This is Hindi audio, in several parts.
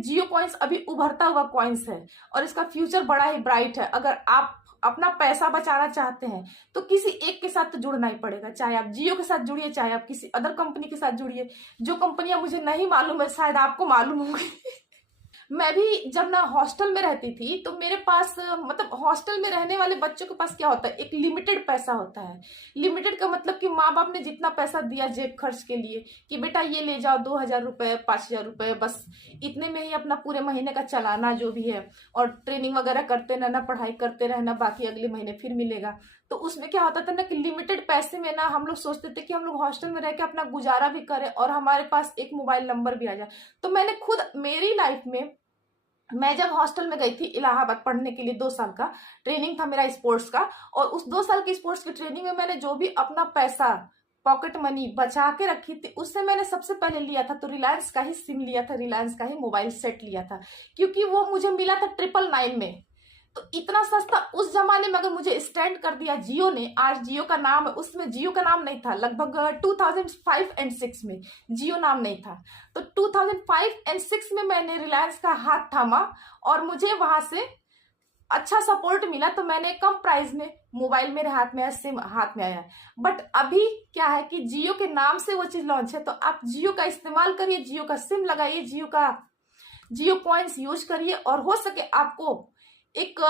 जियो कॉइन्स अभी उभरता हुआ कॉइन्स है और इसका फ्यूचर बड़ा ही ब्राइट है। अगर आप अपना पैसा बचाना चाहते हैं तो किसी एक के साथ तो जुड़ना ही पड़ेगा, चाहे आप जियो के साथ जुड़िए, चाहे आप किसी अदर कंपनी के साथ जुड़िए। जो कंपनियां मुझे नहीं मालूम है शायद आपको मालूम होंगी। मैं भी जब ना हॉस्टल में रहती थी तो मेरे पास मतलब हॉस्टल में रहने वाले बच्चों के पास क्या होता है, एक लिमिटेड पैसा होता है। लिमिटेड का मतलब कि माँ बाप ने जितना पैसा दिया जेब खर्च के लिए कि बेटा ये ले जाओ 2,000 रुपए 5,000 रुपए, बस इतने में ही अपना पूरे महीने का चलाना जो भी है, और ट्रेनिंग वगैरह करते रहना, पढ़ाई करते रहना, बाकी अगले महीने फिर मिलेगा। तो उसमें क्या होता था ना कि लिमिटेड पैसे में ना हम लोग सोचते थे कि हम लोग हॉस्टल में रह के अपना गुजारा भी करें और हमारे पास एक मोबाइल नंबर भी आ जाए। तो मैंने खुद मेरी लाइफ में, मैं जब हॉस्टल में गई थी इलाहाबाद पढ़ने के लिए, 2 साल का ट्रेनिंग था मेरा स्पोर्ट्स का, और उस 2 साल की स्पोर्ट्स की ट्रेनिंग में मैंने जो भी अपना पैसा पॉकेट मनी बचा के रखी थी उससे मैंने सबसे पहले लिया था तो रिलायंस का ही सिम लिया था, रिलायंस का ही मोबाइल सेट लिया था, क्योंकि वो मुझे मिला था 999 में। तो इतना सस्ता उस जमाने में अगर मुझे स्टैंड कर दिया जियो ने, आज जियो का नाम है, उसमें जियो का नाम नहीं था, लगभग 2005 एंड 6 में जियो नाम नहीं था। तो 2005 एंड 6 में मैंने रिलायंस का हाथ थामा और मुझे वहां से अच्छा सपोर्ट मिला, तो मैंने कम प्राइस में मोबाइल मेरे हाथ में आया, सिम हाथ में आया। बट अभी क्या है कि जियो के नाम से वो चीज लॉन्च है, तो आप जियो का इस्तेमाल करिए, जियो का सिम लगाइए, जियो कॉइन्स यूज करिए, और हो सके आपको एक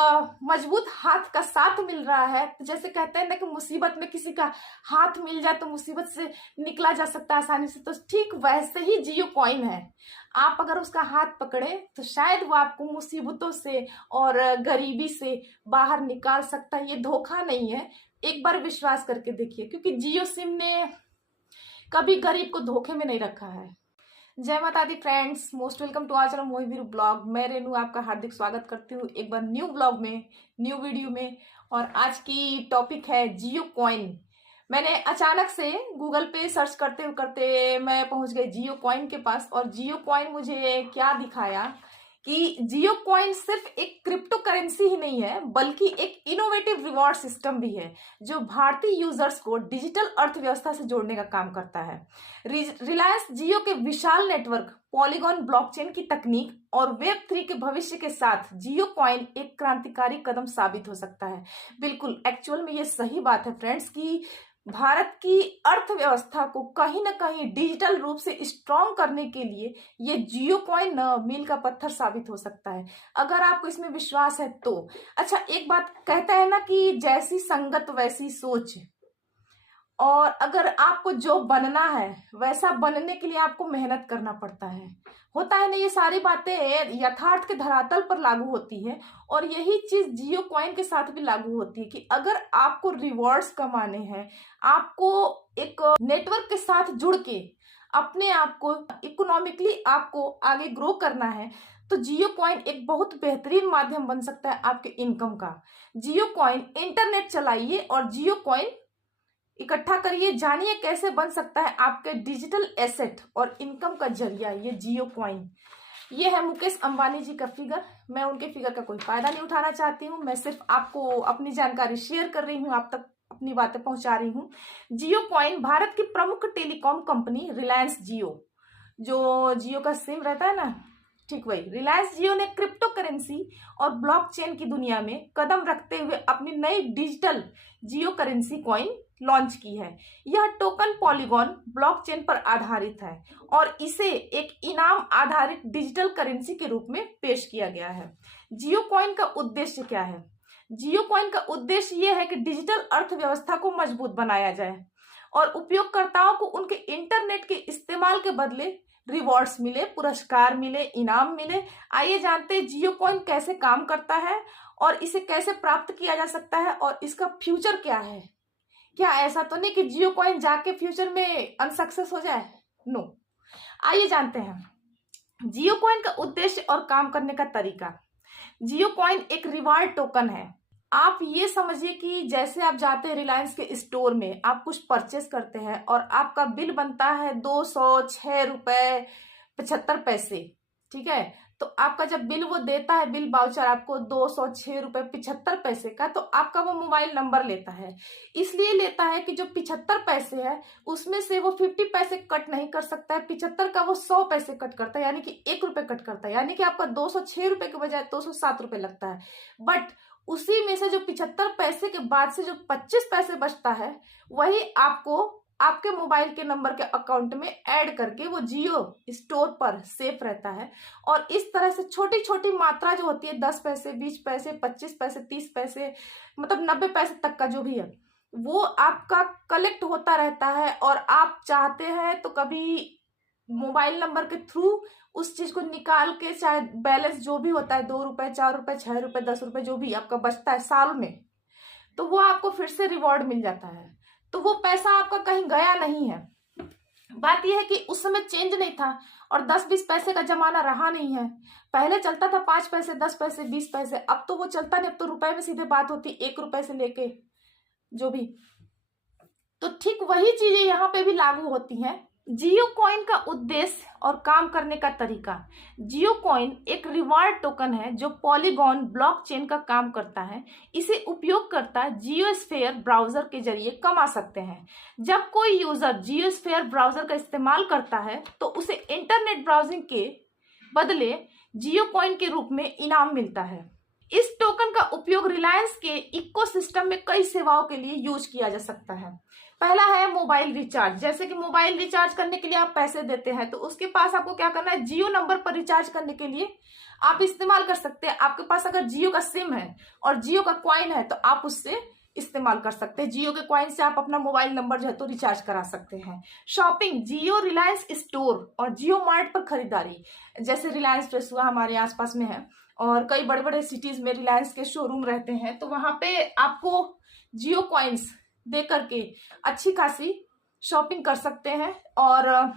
मजबूत हाथ का साथ मिल रहा है। तो जैसे कहते हैं ना कि मुसीबत में किसी का हाथ मिल जाए तो मुसीबत से निकला जा सकता है आसानी से, तो ठीक वैसे ही जियो कॉइन है। आप अगर उसका हाथ पकड़े तो शायद वो आपको मुसीबतों से और गरीबी से बाहर निकाल सकता है। ये धोखा नहीं है, एक बार विश्वास करके देखिए, क्योंकि जियो सिम ने कभी गरीब को धोखे में नहीं रखा है। जय माता दी friends, most welcome to our channel Mohiviru blog. मैं रेनू आपका हार्दिक स्वागत करती हूँ एक बार न्यू ब्लॉग में, न्यू वीडियो में। और आज की टॉपिक है जियो कॉइन। मैंने अचानक से गूगल पे सर्च करते करते मैं पहुंच गई जियो कॉइन के पास, और जियो कॉइन मुझे क्या दिखाया कि जियो कॉइन सिर्फ एक क्रिप्टो करेंसी ही नहीं है बल्कि एक इनोवेटिव रिवॉर्ड सिस्टम भी है जो भारतीय यूजर्स को डिजिटल अर्थव्यवस्था से जोड़ने का काम करता है। रिलायंस जियो के विशाल नेटवर्क, पॉलीगॉन ब्लॉकचेन की तकनीक और वेब 3 के भविष्य के साथ जियो कॉइन एक क्रांतिकारी कदम साबित हो सकता है। बिल्कुल, एक्चुअल में ये सही बात है फ्रेंड्स कि भारत की अर्थव्यवस्था को कहीं ना कहीं डिजिटल रूप से स्ट्रॉन्ग करने के लिए ये जियो कॉइन मील का पत्थर साबित हो सकता है, अगर आपको इसमें विश्वास है तो। अच्छा, एक बात कहता है ना कि जैसी संगत वैसी सोच, और अगर आपको जो बनना है वैसा बनने के लिए आपको मेहनत करना पड़ता है। होता है ना, ये सारी बातें यथार्थ के धरातल पर लागू होती है, और यही चीज जियो कॉइन के साथ भी लागू होती है कि अगर आपको रिवॉर्ड्स कमाने हैं, आपको एक नेटवर्क के साथ जुड़ के अपने आप को इकोनॉमिकली आपको आगे ग्रो करना है, तो जियो कॉइन एक बहुत बेहतरीन माध्यम बन सकता है आपके इनकम का। जियो कॉइन, इंटरनेट चलाइए और जियो कॉइन इकट्ठा करिए, जानिए कैसे बन सकता है आपके डिजिटल एसेट और इनकम का जरिया ये जियो कॉइन। ये है मुकेश अंबानी जी का फिगर। मैं उनके फिगर का कोई फायदा नहीं उठाना चाहती हूँ, मैं सिर्फ आपको अपनी जानकारी शेयर कर रही हूँ, आप तक अपनी बातें पहुंचा रही हूँ। जियो कॉइन भारत की प्रमुख टेलीकॉम कंपनी रिलायंस जियो, जो जियो का सिम रहता है ना, ठीक वही रिलायंस जियो ने क्रिप्टो करेंसी और ब्लॉकचेन की दुनिया में कदम रखते हुए अपनी नई डिजिटल जियो करेंसी कॉइन लॉन्च की है। यह टोकन पॉलीगॉन ब्लॉकचेन पर आधारित है और इसे एक इनाम आधारित डिजिटल करेंसी के रूप में पेश किया गया है। जियो कॉइन का उद्देश्य क्या है? जियो कॉइन का उद्देश्य यह है कि डिजिटल अर्थव्यवस्था को मजबूत बनाया जाए और उपयोगकर्ताओं को उनके इंटरनेट के इस्तेमाल के बदले रिवॉर्ड्स मिले, पुरस्कार मिले, इनाम मिले। आइए जानते हैं जियो कॉइन कैसे काम करता है और इसे कैसे प्राप्त किया जा सकता है और इसका फ्यूचर क्या है। क्या ऐसा तो नहीं कि जियो कॉइन जाके फ्यूचर में अनसक्सेस हो जाए? नो। आइए जानते हैं जियो कॉइन का उद्देश्य और काम करने का तरीका। जियो कॉइन एक रिवार्ड टोकन है। आप ये समझिए कि जैसे आप जाते हैं रिलायंस के स्टोर में, आप कुछ परचेस करते हैं और आपका बिल बनता है 206 रुपए 75 पैसे, ठीक है। तो आपका जब बिल वो देता है, बिल वाउचर आपको 206 रुपये 75 पैसे का, तो आपका वो मोबाइल नंबर लेता है। इसलिए लेता है कि जो 75 पैसे है उसमें से वो 50 पैसे कट नहीं कर सकता है, 75 का वो 100 पैसे कट करता है, यानी कि 1 रुपये कट करता है, यानी कि आपका 206 रुपये के बजाय 207 रुपये लगता है। बट उसी में से जो 75 पैसे के बाद से जो 25 पैसे बचता है, वही आपको आपके मोबाइल के नंबर के अकाउंट में ऐड करके वो जियो स्टोर पर सेफ रहता है। और इस तरह से छोटी छोटी मात्रा जो होती है, 10 पैसे, 20 पैसे, 25 पैसे, 30 पैसे, मतलब 90 पैसे तक का जो भी है, वो आपका कलेक्ट होता रहता है। और आप चाहते हैं तो कभी मोबाइल नंबर के थ्रू उस चीज को निकाल के, चाहे बैलेंस जो भी होता है, 2 रुपए, 4 रुपए, 6 रुपए, 10 रुपए, जो भी आपका बचता है साल में, तो वो आपको फिर से रिवॉर्ड मिल जाता है। तो वो पैसा आपका कहीं गया नहीं है। बात यह है कि उस समय चेंज नहीं था और 10-20 पैसे का जमाना रहा नहीं है। पहले चलता था 5 पैसे, 10 पैसे, 20 पैसे, अब तो वो चलता नहीं। अब तो रुपए में सीधे बात होती, 1 रुपए से लेके जो भी। तो ठीक वही चीजें यहाँ पे भी लागू होती हैं। जियो कॉइन का उद्देश्य और काम करने का तरीका। जियो कॉइन एक रिवार्ड टोकन है जो पॉलीगॉन ब्लॉकचेन का काम करता है। इसे उपयोगकर्ता जियोस्फेयर ब्राउजर के जरिए कमा सकते हैं। जब कोई यूजर जियोस्फेयर ब्राउजर का इस्तेमाल करता है तो उसे इंटरनेट ब्राउजिंग के बदले जियो कॉइन के रूप में इनाम मिलता है। इस टोकन का उपयोग रिलायंस के इकोसिस्टम में कई सेवाओं के लिए यूज किया जा सकता है। पहला है मोबाइल रिचार्ज। जैसे कि मोबाइल रिचार्ज करने के लिए आप पैसे देते हैं, तो उसके पास आपको क्या करना है, जियो नंबर पर रिचार्ज करने के लिए आप इस्तेमाल कर सकते हैं। आपके पास अगर जियो का सिम है और जियो का कॉइन है तो आप उससे इस्तेमाल कर सकते हैं। जियो के कॉइन से आप अपना मोबाइल नंबर जो है तो रिचार्ज करा सकते हैं। शॉपिंग, जियो रिलायंस स्टोर और जियो मार्ट पर खरीदारी। जैसे रिलायंस फ्रेश हुआ हमारे आसपास में है और कई बड़े बड़े सिटीज में रिलायंस के शोरूम रहते हैं, तो वहां पे आपको जियो कॉइन्स दे करके अच्छी खासी शॉपिंग कर सकते हैं। और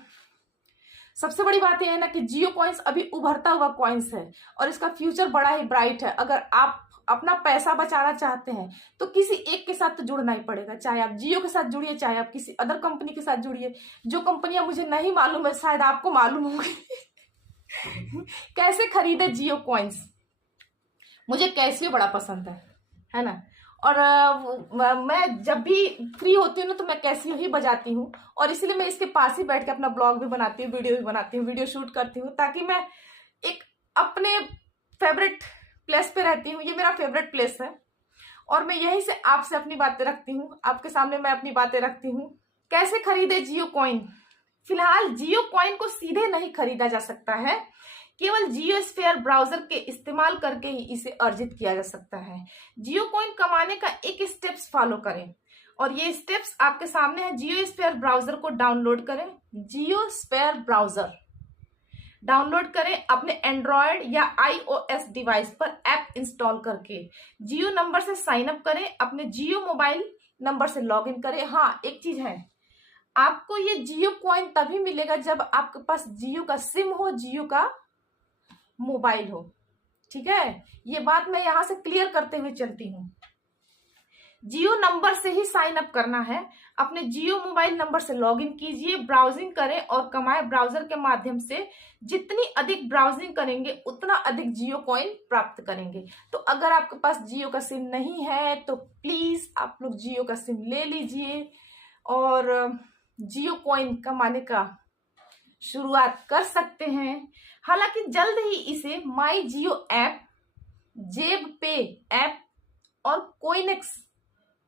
सबसे बड़ी बात यह है ना कि जियो कॉइन्स अभी उभरता हुआ कॉइन्स है और इसका फ्यूचर बड़ा ही ब्राइट है। अगर आप अपना पैसा बचाना चाहते हैं तो किसी एक के साथ तो जुड़ना ही पड़ेगा। चाहे आप जियो के साथ जुड़िए, चाहे आप किसी अदर कंपनी के साथ जुड़िए। जो कंपनियां मुझे नहीं मालूम है, शायद आपको मालूम होंगी। कैसे खरीदे जियो कॉइन्स? मुझे कैसियो बड़ा पसंद है ना। और मैं जब भी फ्री होती हूँ ना तो मैं कैसियो ही बजाती हूँ, और इसलिए मैं इसके पास ही बैठ के अपना ब्लॉग भी बनाती हूँ, वीडियो भी बनाती हूँ, वीडियो शूट करती हूँ, ताकि मैं एक अपने फेवरेट प्लेस पे रहती हूँ। ये मेरा फेवरेट प्लेस है और मैं यहीं से आपसे अपनी बातें रखती हूँ, आपके सामने मैं अपनी बातें रखती हूँ। कैसे खरीदे जियो कॉइन? फिलहाल जियो कॉइन को सीधे नहीं खरीदा जा सकता है, केवल जियोस्फेयर ब्राउजर के इस्तेमाल करके ही इसे अर्जित किया जा सकता है। जियो कॉइन कमाने का एक स्टेप्स फॉलो करें और ये स्टेप्स आपके सामने है। जियोस्फेयर ब्राउजर को डाउनलोड करें। जियोस्फेयर ब्राउजर डाउनलोड करें अपने एंड्रॉयड या iOS डिवाइस पर ऐप इंस्टॉल करके। जियो नंबर से साइन अप करें, अपने जियो मोबाइल नंबर से लॉग इन करें। हाँ, एक चीज है, आपको ये जियो कॉइन तभी मिलेगा जब आपके पास जियो का सिम हो, जियो का मोबाइल हो। ठीक है, ये बात मैं यहां से क्लियर करते हुए चलती हूँ। जियो नंबर से ही साइन अप करना है। अपने जियो मोबाइल नंबर से लॉगिन कीजिए, ब्राउजिंग करें और कमाएं। ब्राउजर के माध्यम से जितनी अधिक ब्राउजिंग करेंगे उतना अधिक जियो कॉइन प्राप्त करेंगे। तो अगर आपके पास जियो का सिम नहीं है तो प्लीज आप लोग जियो का सिम ले लीजिए और जियो कॉइन कमाने का शुरुआत कर सकते हैं। हालांकि जल्द ही इसे माई जियो ऐप, जेब पे ऐप और कोइनेक्स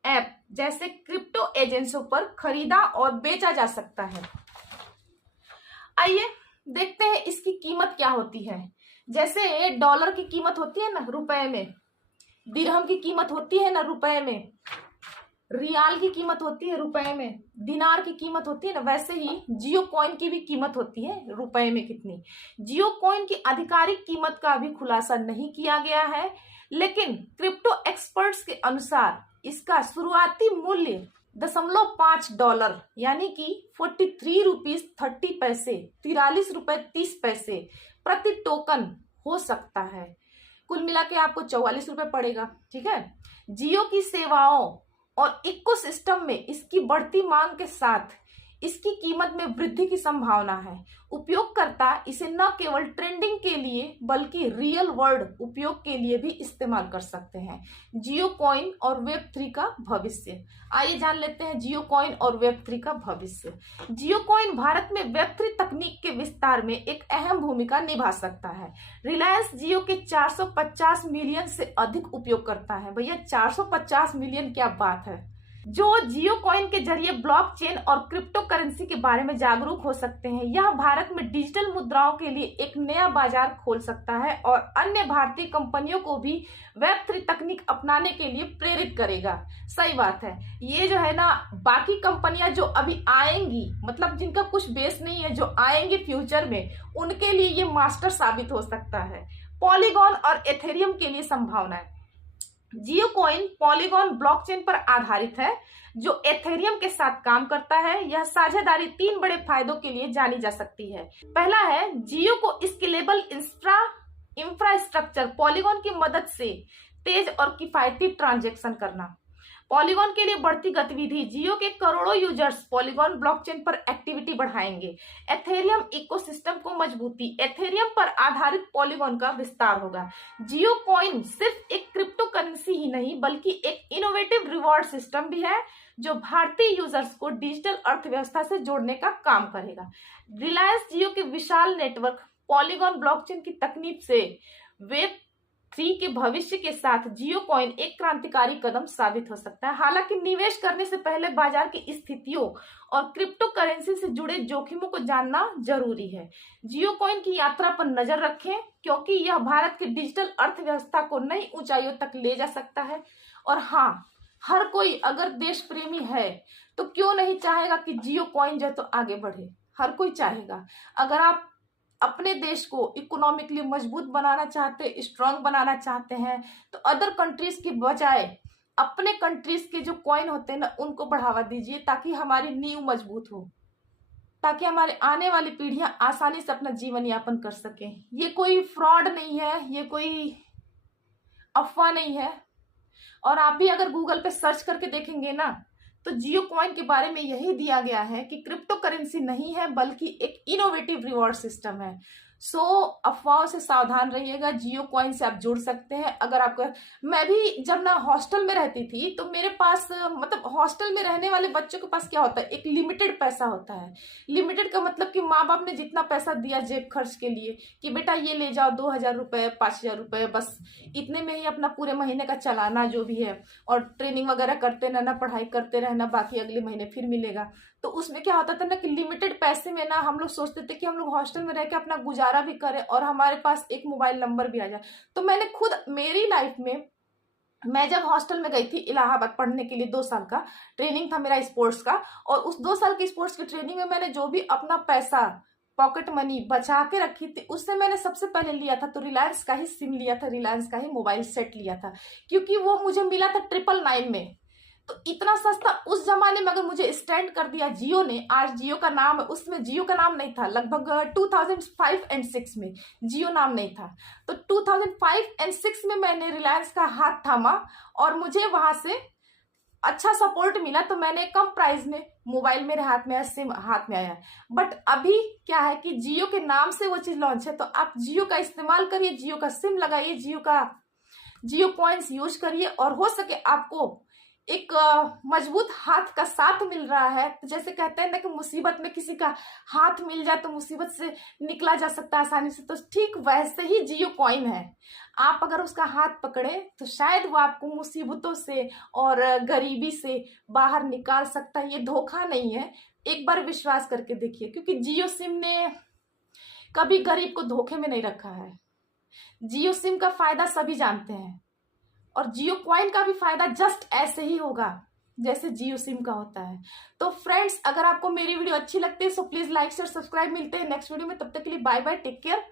ऐप जैसे क्रिप्टो एजेंसियों पर खरीदा और बेचा जा सकता है। आइए देखते हैं इसकी कीमत क्या होती है। जैसे डॉलर की कीमत होती है ना रुपए में, दिरहम की कीमत होती है ना रुपए में, रियाल की कीमत होती है रुपए में, दिनार की कीमत होती है ना, वैसे ही जियो कॉइन की भी कीमत होती है रुपए में कितनी। जियो कॉइन की आधिकारिक कीमत का अभी खुलासा नहीं किया गया है, लेकिन क्रिप्टो एक्सपर्ट्स के अनुसार इसका शुरुआती मूल्य $0.5 यानी कि 43 रुपीज 30 पैसे, 43 रुपए 30 पैसे प्रति टोकन हो सकता है। कुल मिला के आपको 44 रुपए पड़ेगा। ठीक है, जियो की सेवाओं और इकोसिस्टम में इसकी बढ़ती मांग के साथ इसकी कीमत में वृद्धि की संभावना है। उपयोगकर्ता इसे न केवल ट्रेंडिंग के लिए बल्कि रियल वर्ल्ड उपयोग के लिए भी इस्तेमाल कर सकते हैं। जियो कॉइन और वेब3 का भविष्य। आइए जान लेते हैं जियो कॉइन और वेब3 का भविष्य। जियो कॉइन भारत में वेब3 तकनीक के विस्तार में एक अहम भूमिका निभा सकता है। रिलायंस जियो के 450 मिलियन से अधिक उपयोगकर्ता है। भैया 450 मिलियन, क्या बात है। जो जियो कॉइन के जरिए ब्लॉकचेन और क्रिप्टो करेंसी के बारे में जागरूक हो सकते हैं। यह भारत में डिजिटल मुद्राओं के लिए एक नया बाजार खोल सकता है और अन्य भारतीय कंपनियों को भी वेब3 तकनीक अपनाने के लिए प्रेरित करेगा। सही बात है। ये जो है ना, बाकी कंपनियां जो अभी आएंगी, मतलब जिनका कुछ बेस नहीं है, जो आएंगी फ्यूचर में, उनके लिए ये मास्टर साबित हो सकता है। पॉलीगॉन और एथेरियम के लिए संभावनाएं। जियो कॉइन पॉलीगॉन ब्लॉकचेन पर आधारित है जो एथेरियम के साथ काम करता है। यह साझेदारी 3 बड़े फायदों के लिए जानी जा सकती है। पहला है जियो को स्केलेबल इंफ्रास्ट्रक्चर, पॉलीगॉन की मदद से तेज और किफायती ट्रांजैक्शन करना। पॉलीगॉन के लिए बढ़ती गतिविधि। जियो के करोड़ों यूजर्स पॉलीगॉन ब्लॉकचेन पर एक्टिविटी बढ़ाएंगे। एथेरियम इकोसिस्टम को मजबूती। एथेरियम पर आधारित पॉलीगॉन का विस्तार होगा। जियो कॉइन सिर्फ एक क्रिप्टो करेंसी ही नहीं बल्कि एक इनोवेटिव रिवॉर्ड सिस्टम भी है जो भारतीय यूजर्स को डिजिटल अर्थव्यवस्था से जोड़ने का काम करेगा। रिलायंस जियो के विशाल नेटवर्क, पॉलीगॉन ब्लॉकचेन की तकनीक से वेब3 के भविष्य के साथ जियो कॉइन एक क्रांतिकारी कदम साबित हो सकता है। हालांकि निवेश करने से पहले बाजार की स्थितियों और क्रिप्टो करेंसी से जुड़े जोखिमों को जानना जरूरी है। जियो कॉइन की यात्रा पर नजर रखें क्योंकि यह भारत की डिजिटल अर्थव्यवस्था को नई ऊंचाइयों तक ले जा सकता है। और हाँ, हर कोई अगर देश प्रेमी है तो क्यों नहीं चाहेगा कि जियो कॉइन जो है तो आगे बढ़े। हर कोई चाहेगा। अगर आप अपने देश को इकोनॉमिकली मजबूत बनाना चाहते, स्ट्रांग बनाना चाहते हैं, तो अदर कंट्रीज की बजाय अपने कंट्रीज के जो कॉइन होते हैं ना, उनको बढ़ावा दीजिए ताकि हमारी नींव मजबूत हो, ताकि हमारे आने वाली पीढ़ियां आसानी से अपना जीवन यापन कर सकें। ये कोई फ्रॉड नहीं है, ये कोई अफवाह नहीं है। और आप भी अगर गूगल पे सर्च करके देखेंगे ना, तो जियो कॉइन के बारे में यही दिया गया है कि क्रिप्टो करेंसी नहीं है बल्कि एक इनोवेटिव रिवॉर्ड सिस्टम है। सो अफवाहों से सावधान रहिएगा। जियो कॉइन से आप जुड़ सकते हैं। अगर आपको, मैं भी जब ना हॉस्टल में रहती थी तो मेरे पास, मतलब हॉस्टल में रहने वाले बच्चों के पास क्या होता है, एक लिमिटेड पैसा होता है। लिमिटेड का मतलब कि माँ बाप ने जितना पैसा दिया जेब खर्च के लिए कि बेटा ये ले जाओ 2000 रुपये 5000 रुपये, बस इतने में ही अपना पूरे महीने का चलाना जो भी है, और ट्रेनिंग वगैरह करते रहना, पढ़ाई करते रहना, बाकी अगले महीने फिर मिलेगा। तो उसमें क्या होता था ना कि लिमिटेड पैसे में ना हम लोग सोचते थे कि हम लोग हॉस्टल में रह के अपना गुजारा भी करें और हमारे पास एक मोबाइल नंबर भी आ जाए। तो मैंने खुद मेरी लाइफ में, मैं जब हॉस्टल में गई थी इलाहाबाद पढ़ने के लिए, 2 साल का ट्रेनिंग था मेरा स्पोर्ट्स का, और उस 2 साल की स्पोर्ट्स की ट्रेनिंग में मैंने जो भी अपना पैसा, पॉकेट मनी बचा के रखी थी, उससे मैंने सबसे पहले लिया था तो रिलायंस का ही सिम लिया था, रिलायंस का ही मोबाइल सेट लिया था, क्योंकि वो मुझे मिला था 999 में। तो इतना सस्ता उस जमाने में अगर मुझे स्टैंड कर दिया जियो ने, आज जियो का नाम है, उसमें जियो का नाम नहीं था, लगभग 2005 और 6 में जियो नाम नहीं था। तो 2005 और 6 में मैंने रिलायंस का हाथ थामा और मुझे वहां से अच्छा सपोर्ट मिला, तो मैंने कम प्राइस में मोबाइल मेरे हाथ में, सिम हाथ में आया। बट अभी क्या है कि जियो के नाम से वो चीज लॉन्च है, तो आप जियो का इस्तेमाल करिए, जियो का सिम लगाइए, जियो कॉइन्स यूज करिए, और हो सके आपको एक मजबूत हाथ का साथ मिल रहा है। तो जैसे कहते हैं ना कि मुसीबत में किसी का हाथ मिल जाए तो मुसीबत से निकला जा सकता है आसानी से, तो ठीक वैसे ही जियो कॉइन है। आप अगर उसका हाथ पकड़े तो शायद वो आपको मुसीबतों से और गरीबी से बाहर निकाल सकता है। ये धोखा नहीं है, एक बार विश्वास करके देखिए, क्योंकि जियो सिम ने कभी गरीब को धोखे में नहीं रखा है। जियो सिम का फायदा सभी जानते हैं, और जियो कॉइन का भी फायदा जस्ट ऐसे ही होगा जैसे जियो सिम का होता है। तो फ्रेंड्स, अगर आपको मेरी वीडियो अच्छी लगती है so please like share subscribe. मिलते हैं नेक्स्ट वीडियो में, तब तक के लिए बाय बाय, टेक केयर।